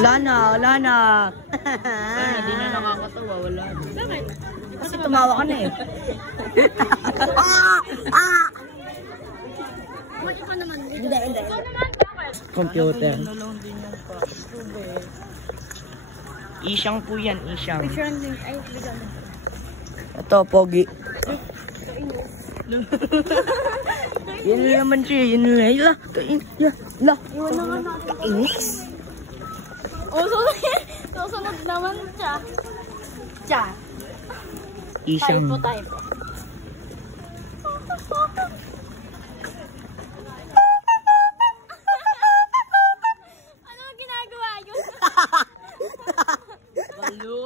Wala na, wala na. Hindi na nakakatawa, wala na. Bakit? Kasi tumawa ka na eh. Wala pa naman. Hindi. Computer. Isyang po yan, isyang. Ito, pogi. Yan naman siya, yan lang. Kainis. Susunod naman siya. Isyang. Typo. Ano ang ginagawa yun? Balo?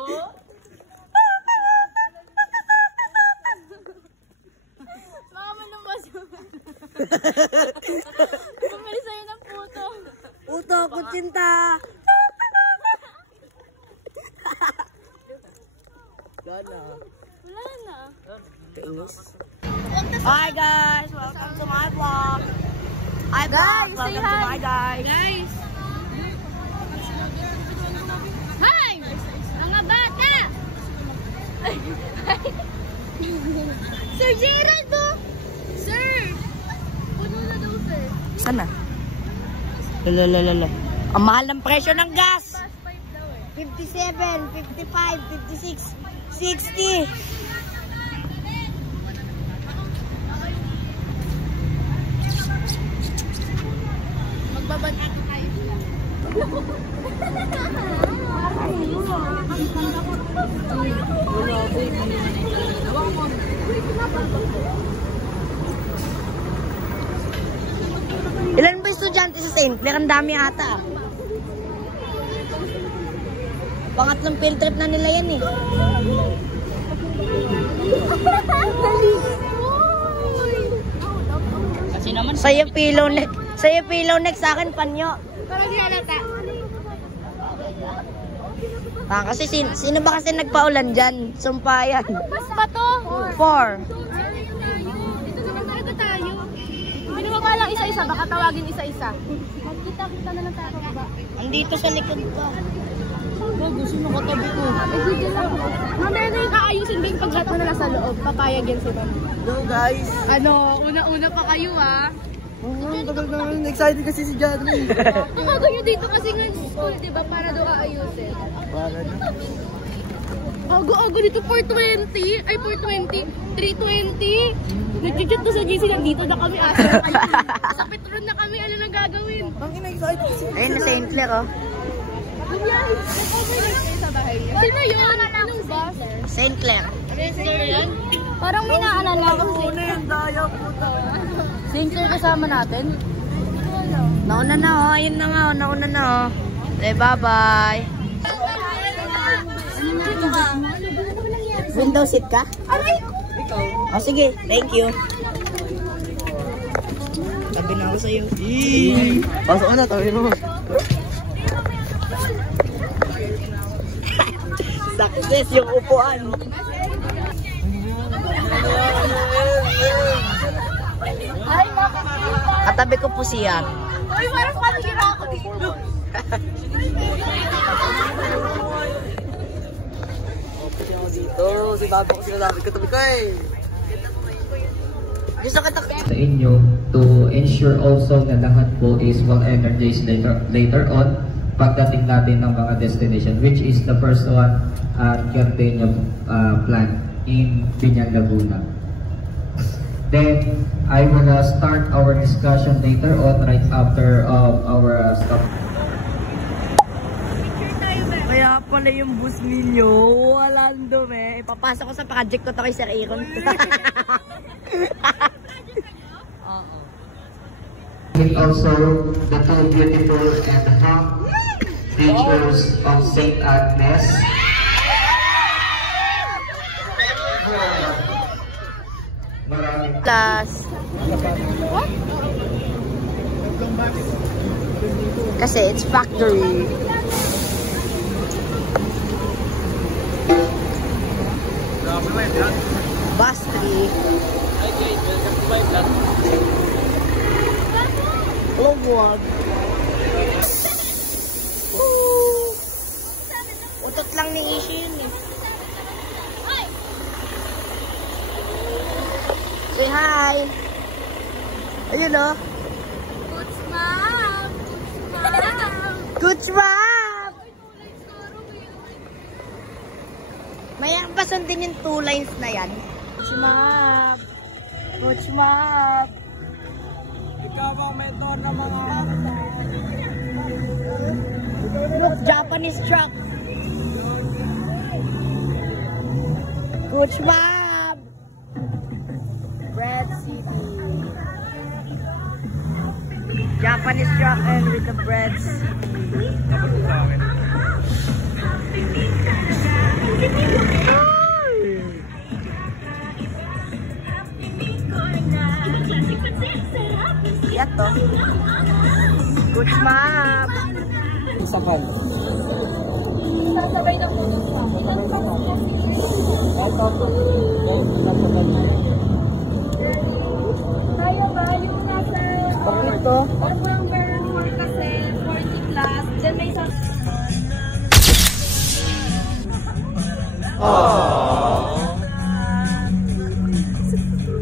Mga malumbas yun. Bumili sa'yo ng puto. Puto, kutsinta. Wala na. Kainis. Hi guys, welcome to my vlog. Hi vlog, welcome to my guys. Guys! Hi! Mga bata! Sir Gerald po! Sir! Puno na daw, sir. Sana? Lalalala. Ang mahal ng presyo ng gas. 57, 55, 56, 60. Magbabanta tayo. Ilan ba estudyante sa St. Clair? Ang dami ata. Pangatlong field trip na nila yan eh. Kasi naman, Sa'yo pillow neck. Sa'yo pillow neck, sa akin panyo. Parang ginalata. Kasi sino ba kasi nagpaulan dyan? Sumpayan. Mas ba to? 4. Dito naman talaga tayo. Binuwa ka lang isa-isa, baka tawagin isa-isa. Magkita-kita na lang tayo ba? Andito sa likod pa. gusto mo katabi ko. Mamaya na yung aayusin ba yung paglato na lang sa loob. Papayag yan sila. Go guys! Ano, una-una pa kayo ah. Tagal naman, excited kasi si Jadri. Nakago nyo dito kasi nga school, di ba? Para daw aayusin. Para na. Ago-ago dito 420. Ay, 420. 320. Nag-chat to sa GC lang dito na kami asa. Sa Petron na kami, ano nang gagawin? Ang ina-excited kasi. Ayun na St. Clair oh. Sa bahay niya. Sino yun? Anong bus? St. Clair. Yan? Parang may naalala ko si Ano yung daya puta? Sincere kasama natin. Nauna na oh. Ayun na nga oh. Nauna na oh. Okay, bye-bye. Window seat ka? Aray ko! Oh, sige. Thank you. Tabi na ako sa'yo. Pasok ka na, tabi mo. Success yung upuan. Ay, makakita! Katabi ko po siya. Uy, parang pamira ako dito. Dito, si bago ko sinasabi katabi ko eh. Gusto ka sa inyo to ensure also na lahat po is well energized later on pagdating natin ng mga destination, which is the first one at Gardenia plant in Binyan, Laguna. Then I will start our discussion later on right after our stop. Kaya pala yung bus ninyo. Walang dumi. Ipapasok ko sa project ko to kay Sir Aaron. And also the two beautiful and hot features of St. Agnes. Plus. Kasi it's factory. Bus 3. Hello vlog. lang ni Ishin eh. Say hi! Ayun o. Goods ma'am! Goods ma'am! May pasundin yung 2 lines na yan. Goods ma'am! Goods ma'am! Ikaw ang mentor ng mga Look, Japanese truck. Goods ma'am! Bread City. Japanese truck and with the breads. Yato. Goods ma'am! sakal. Sasabay na po dito. Tayo ba? Yung nasa... Bakit to? Number 4 kasi, 40 plus. Diyan may isang...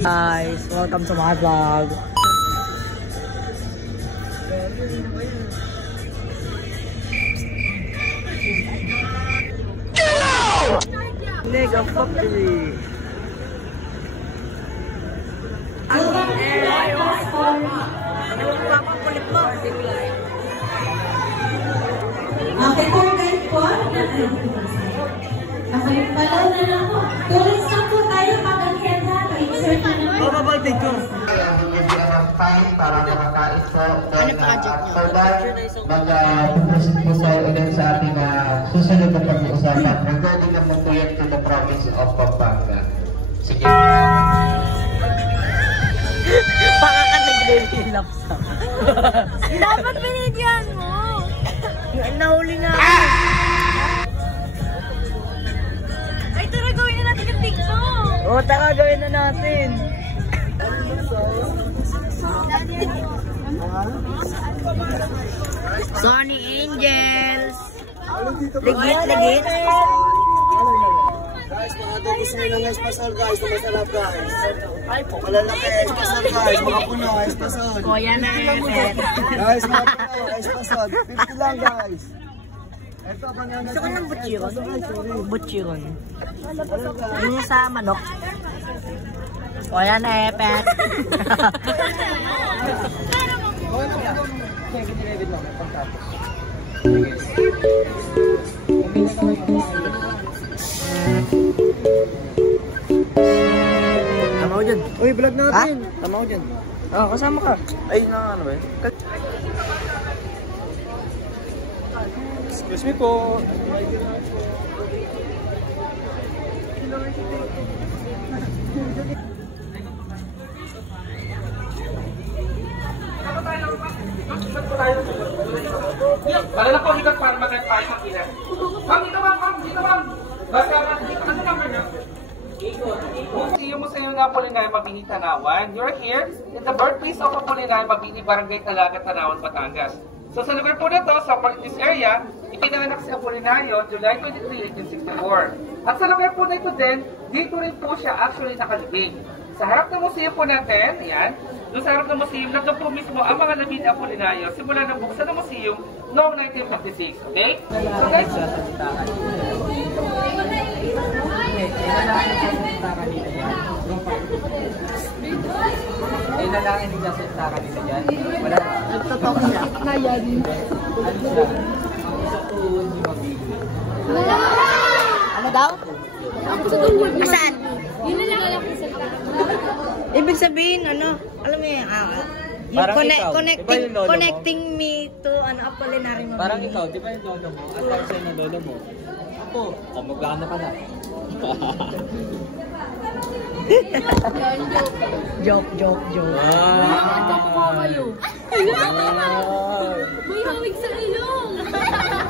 Guys, welcome to my vlog. Mega factory. Okay, tour guide po. Okay, palaw na lang po. Tourist lang po tayo pag-agenda. Pa-insert na lang po. Babaldig ko. Para makakain po. Ano project nyo? For that, mag-proceed po tayo ulit sa ating susunod na pag-uusapan regarding naman po yan to the province of Pampanga. Sige. Baka ka nag-relapse sa. Dapat binigyan mo. Nahuli na. Ay, tara gawin na natin yung TikTok. O, taka gawin na natin. Sunny Angels. Legit. Guys, mga adobo sa ng espasol guys, na masarap guys. Malalaki, espasol guys, mga puno, espasol. O, yan na effect. Guys, mga puno, espasol. 50 lang guys. Ito, banana. Gusto ko ng butchiron. Butchiron. Yung sa manok. O, yan na effect. Tama ko dyan. Uy, vlog natin. Tama ko dyan. Ah, kasama ka. Ay, na ano ba yun? Excuse me po. Wala na po higit para mag-advise ang ilan. Ma'am, dito ma'am. Basta, ano number na? Museum ng Apolinario Mabini, Tanawan. You're here in the birthplace of Apolinario Mabini, Barangay Talaga, Tanawan, Batangas. So sa lugar po na to, sa this area, ipinanganak si Apolinario July 23, 1864. At sa lugar po na ito din, dito rin po siya actually nakalibing. Sa harap ng museum po natin, ayan, doon sa harap ng museum, nandun po mismo ang mga labi ni Apolinario simula ng buksan ng museum noong 1956. Okay? So guys, Ilalangin niya sa kanila dyan. Wala. Nagtotok siya. Na yan. Ano siya? Sa tuon yung mabili. Ano daw? Ako sa tungkol. Saan? Yun na lang alam ko sa Ibig sabihin, ano? Alam mo yun, yung Parang ikaw. Iba yung lolo mo? connecting me to Apolinario Mabini. Parang ikaw, di ba yung lolo mo? At ako sa'yo ng lolo mo? Ako. O, magkano ka na? Joke. Ah! kayo. May hawig sa ilong.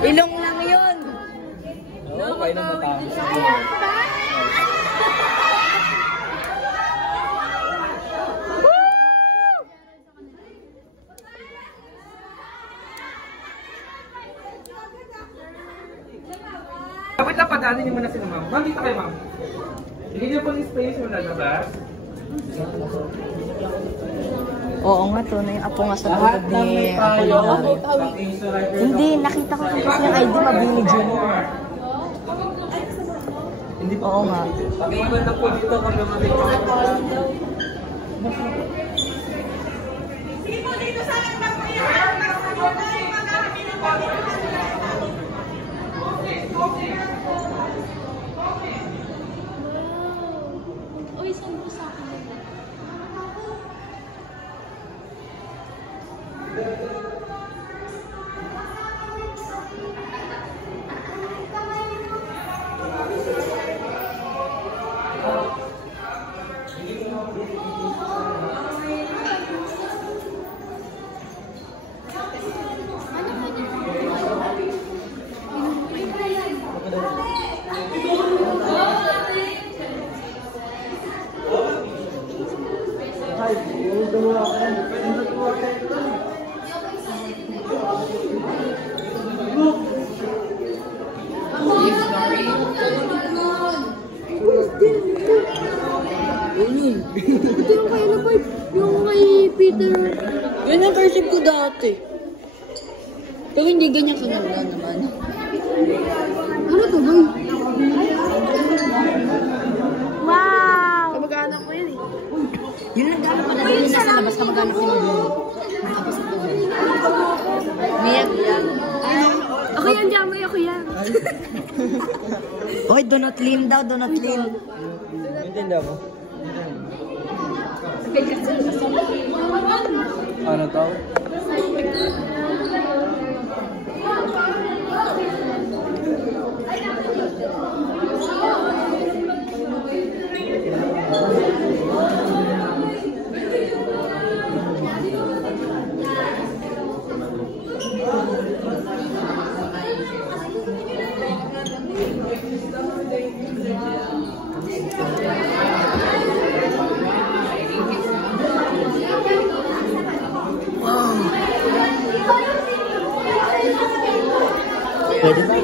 Ilong lang yun. Oo, kayo nang matapos. Kapit lang, padaanin niyo muna sila, ma'am. Ma'am, dito kayo, ma'am. Bigyan niyo po ng space muna labas. Oo nga to, na yung apo nga sa tulad ni Apolinari. Hindi, nakita ko kasi yung ID Mabini Junior. Oo nga. Pag-iwan na po dito kung naman ito. Sige po, dito sa akin na po yan. Uy, saan po sa akin? Ito yung kay Lapay, yung kay Peter. Yun ang cursive ko dati. Pero hindi ganyan kanila naman. Ano to, boy? Wow! Kamag-anak ko yan eh. Yun ang dami pala din nasa labas ka mag-anak ni Mabini. Nakapos ito. Niyak yan. Ako yan, Jamay, ako yan. Oy, do not lean daw, do not lean. Hindi ako. Ano tao? Pwede ba?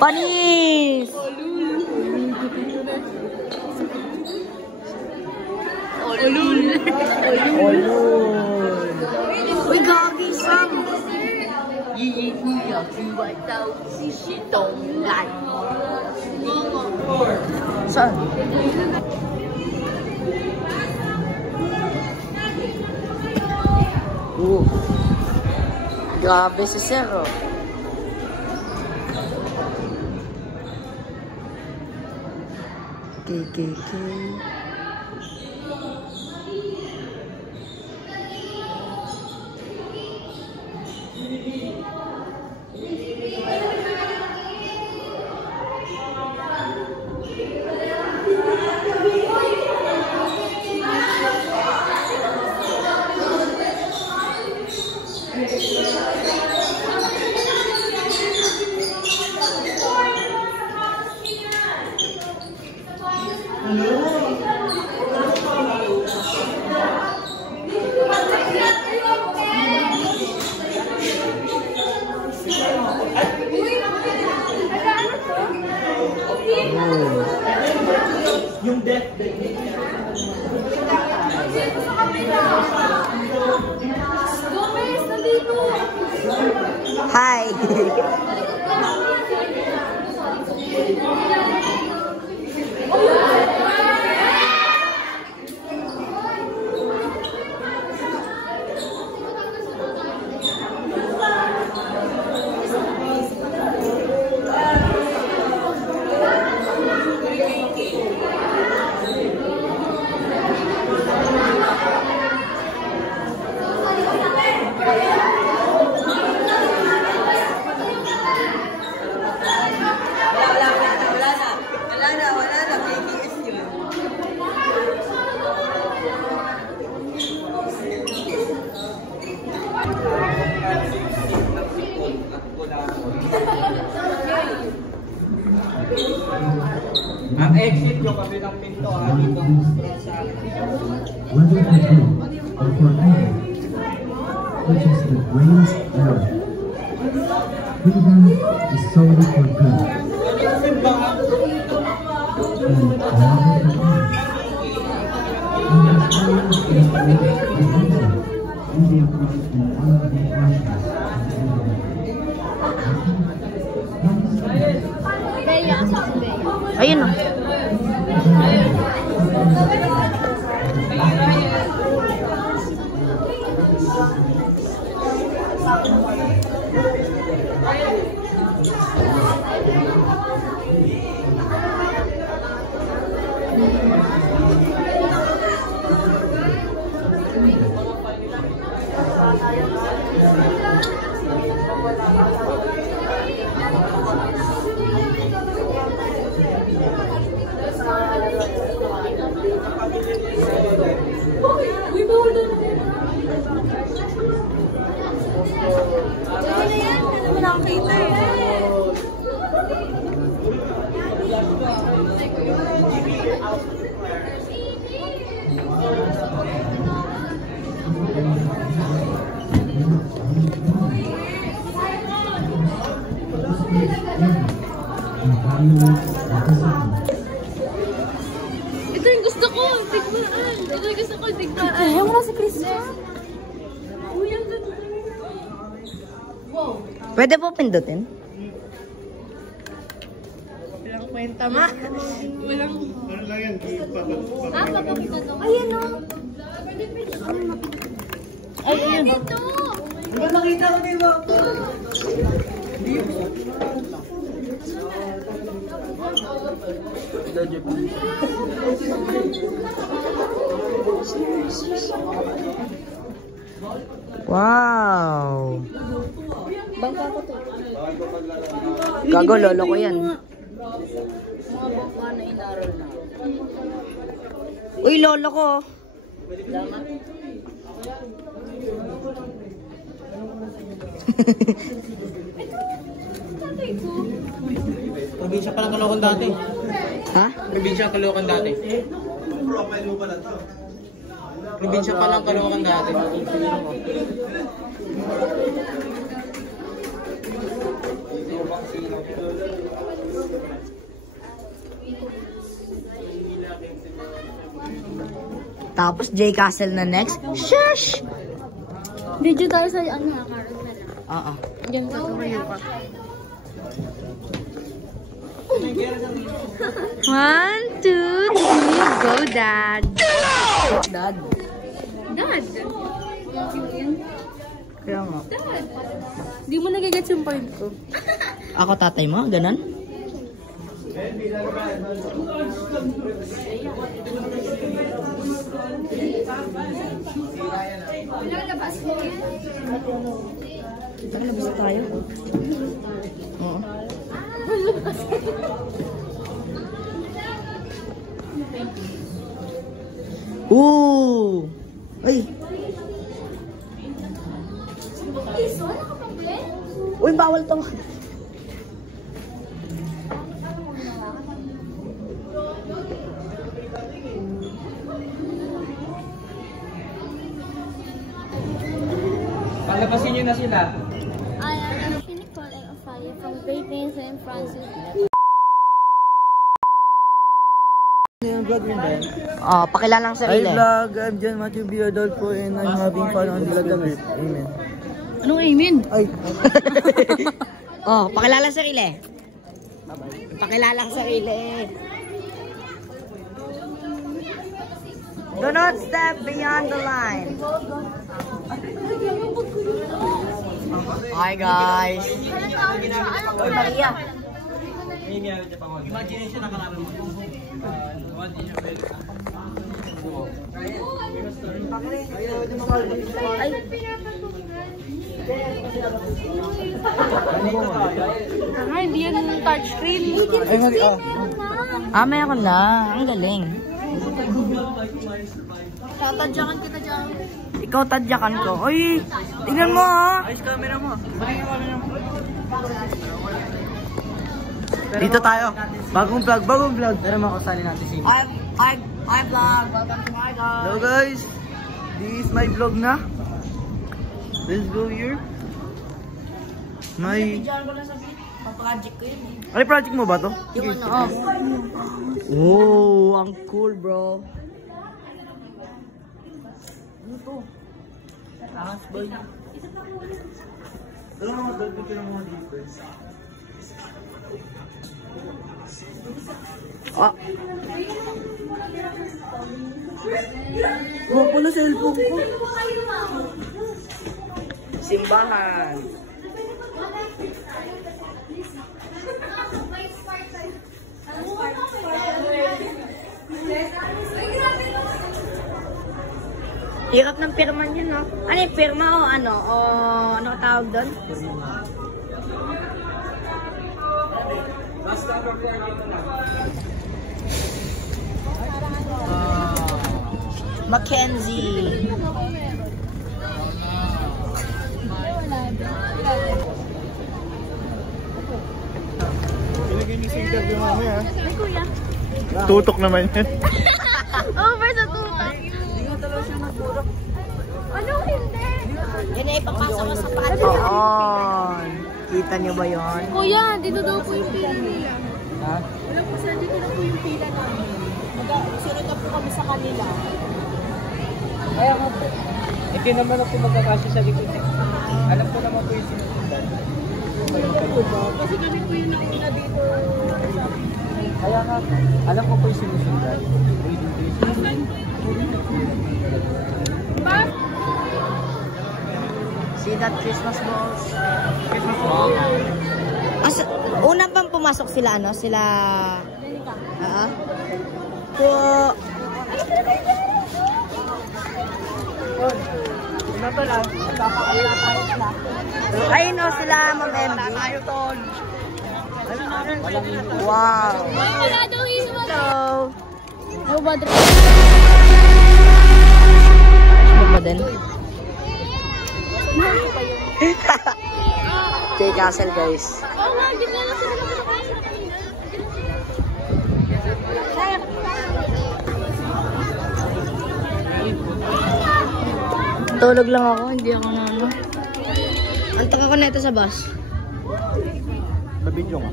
Panis! Uy, gagi, Sam! Saan? Grabe si Sir, oh. KKK. Yung death. Hi! Ang exit yung kabilang pinto dito sa whether for good or for evil, which is the greatest error. Freedom is solely for good. And all of the ayun o. Ito yung gusto ko, tigmaan. Ito yung gusto ko, tigmaan. Ayaw mo na si Christian. Uy, ang ganda. Wow. Pwede po pindutin? Walang kwenta, ma. Walang... Ano lang yan? Papapita to. Ayan o. Ay, ayan. Dito. Hindi makita ko din mo. Wow. Bangka ko to. Gago, lolo ko yan. Mga bangka na inaral na. Uy, lolo ko. probinsya palang Caloocan dati. Ha? Probinsya Caloocan dati. Probinsya palang Caloocan dati. Tapos J Castle na next. Shush! Video tayo sa ano, Carol na lang. Oo. Diyan ka tumayo ka. 1, 2, 3, go, Dad. Dad. Dad. Kaya nga. Dad. Di mo nagigets yung point ko. Ako tatay mo? Ganon? Lalabas mo yan. Labas tayo. Oo. Ooh! Ay! Uy, bawal to. Palabasin nyo na sila. I am Nicole and Ophalia from Great Plains and Francis. Oh, pakilala lang sarili. Hi vlog, I'm John Matthew B. Adolfo and I'm having fun on this trip. Amen. Anong amen? Ay. Oh, pakilala lang sarili. Pakilala lang sarili. Do not step beyond the line. Hi guys. Uy, Maria. Imagination na kalaman mo. Ay. Ay, hindi yan touchscreen. Ay, Maria. Meron na. Ang galing. Tatadyakan kita dyan. Ikaw tadyakan ko. Uy, tingnan mo ha. Ayos camera mo. Dito tayo. Bagong vlog. Pero makasali natin si I vlog. Welcome to my guys. Hello guys. This is my vlog na. Let's go here. My... Diyan ko lang sa project ko yun. Ano project mo ba to? Yung ano, Oh, ang cool bro. Ano to? Ahas boy. Pero mga dog ko lang mga dito. Ah. Oh, pala cellphone ko. Simbahan. Hirap ng pirman yun, no? Ano yung pirma o ano? O ano tawag doon? Mackenzie. Pinagin niyo sa interview mamaya. Ay, kuya. Tutok naman yan. Over sa tutak. Hindi ko talaga siya nagpurok. Ano hindi? Yan ay ipapasok ko sa project. Oo. Kita niyo ba yon? Kuya, dito daw po yung pila nila. Ha? Wala po sir, dito na po yung pila namin. Sunod na po kami sa kanila. Kaya nga po. Hindi naman ako magkakasya sa likod. Alam ko naman po yung sinusundan. Kasi kami po yung nauna dito. Kaya nga po. Alam ko po yung sinusundan. Ba? See that Christmas balls? Christmas balls? Una bang pumasok sila, ano? Sila... Po... Ito lang. Papakala tayo sila. Ayun o sila, Ma'am MG. Tayo tol. Wow. Wala daw yung Hello. Ano ba? Ano ba din? Kay Castle, guys. Oo nga, di na lang sila nakakasya kanina. Tulog lang ako, hindi ako na ano. Antok ako neto sa bus. Nabidyo nga.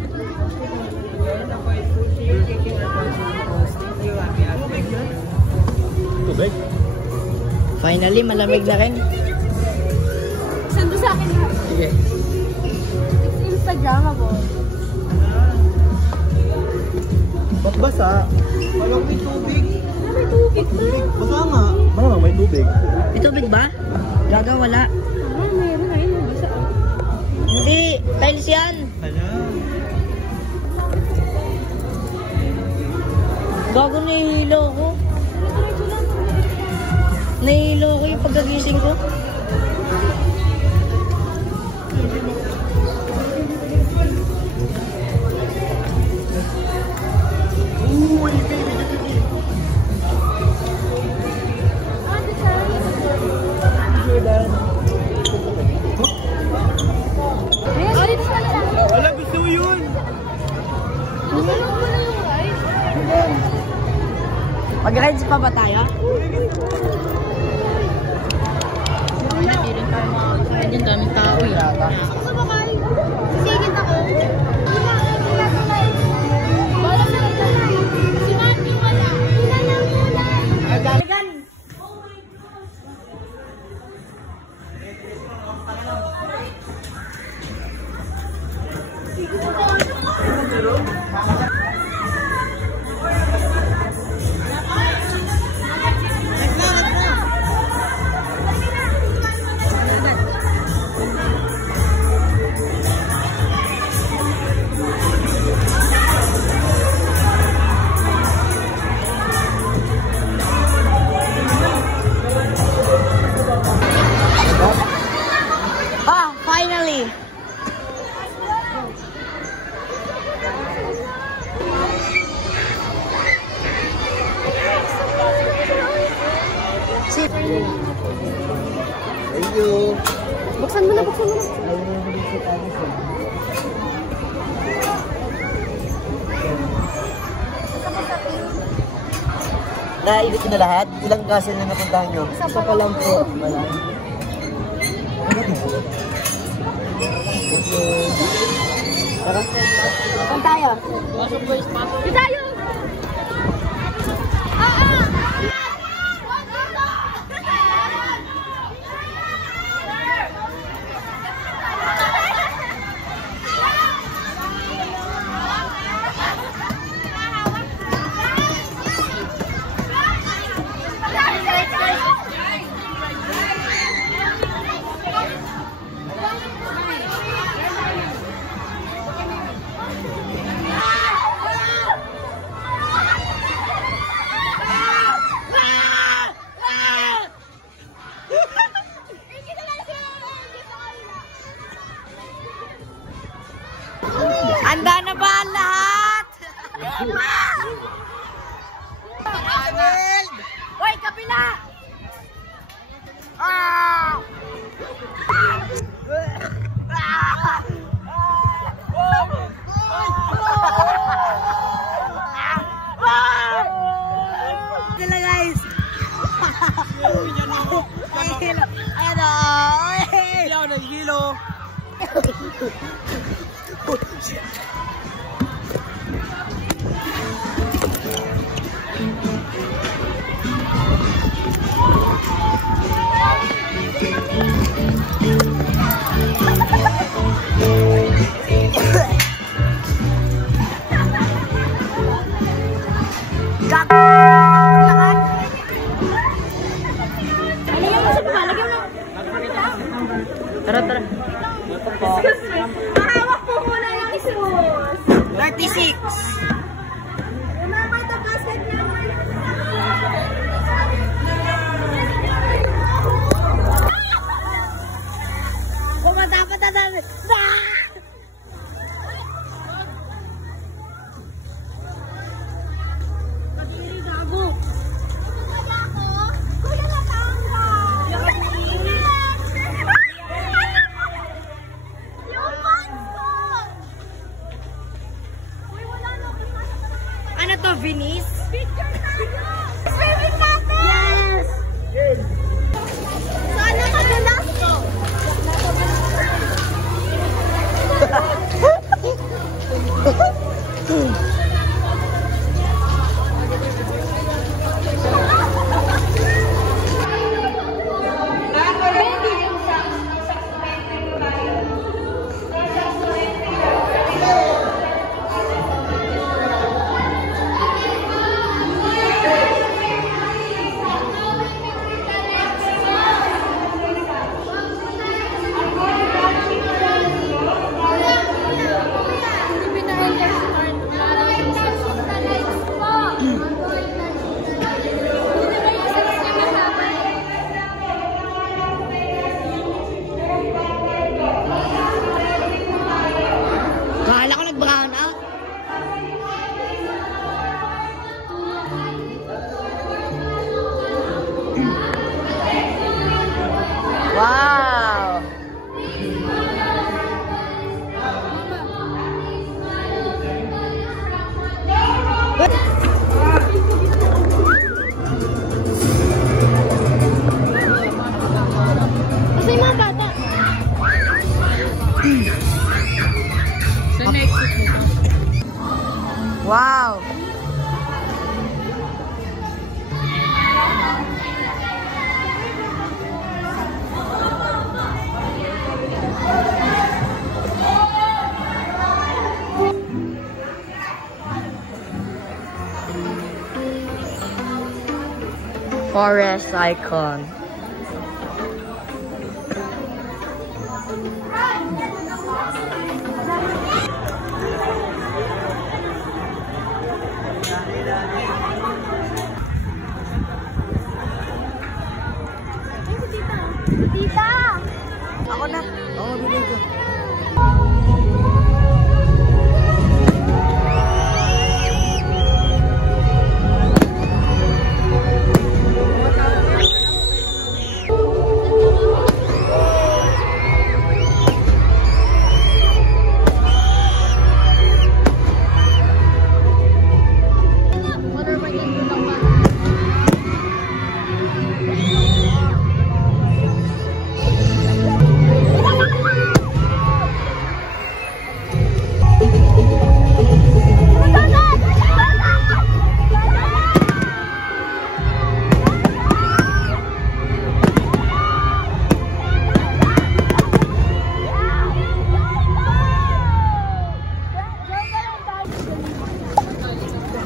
Tubig? Finally, malamig na rin. Send mo sa akin ha. Sige. Instagram ako. Ba't basa? Walang may tubig. May tubig na. Basa nga. Malamang may tubig. May tubig ba? Gaga, wala. Ah, meron na yun. Basta. Hindi, tiles yan. Hala. Gago, nahihilo ko. Nahihilo ko yung pagkagising ko. Wala, gusto mo yun. Mag-rides pa ba tayo? Diyan daming tao eh. Sumakay. Sisigit ako. Wala na lang dyan. Si Mami wala. Wala lang wala. Agagan! Finally! Sip! Thank you. Buksan mo na, buksan mo na. Naikot ko na lahat? Ilang castle na napuntahan nyo? Isa pa lang po. Tara. Saan tayo? Saan tayo? Handa na ba ang lahat? Hoy, kapila! Dala guys! Ayan o! Ayaw ng hilo! Tara, tara. Mahawak po muna yung isus. 36. Remember the basket number. Dapat na namin. Ano to, Venice? Picture tayo! Swimming natin! Yes! Sana madalas ko! Bahala ko nag-brown out. Wow! Kasi yung mga bata. Wow! Forest icon. Tita! Ako na. Oo, bibig ko.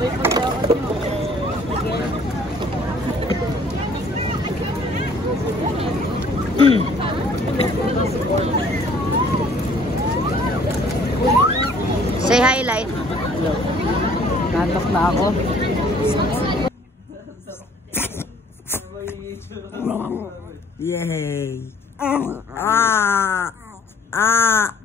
Say hi, Light. Nantok na ako. Yay! Ah! Ah!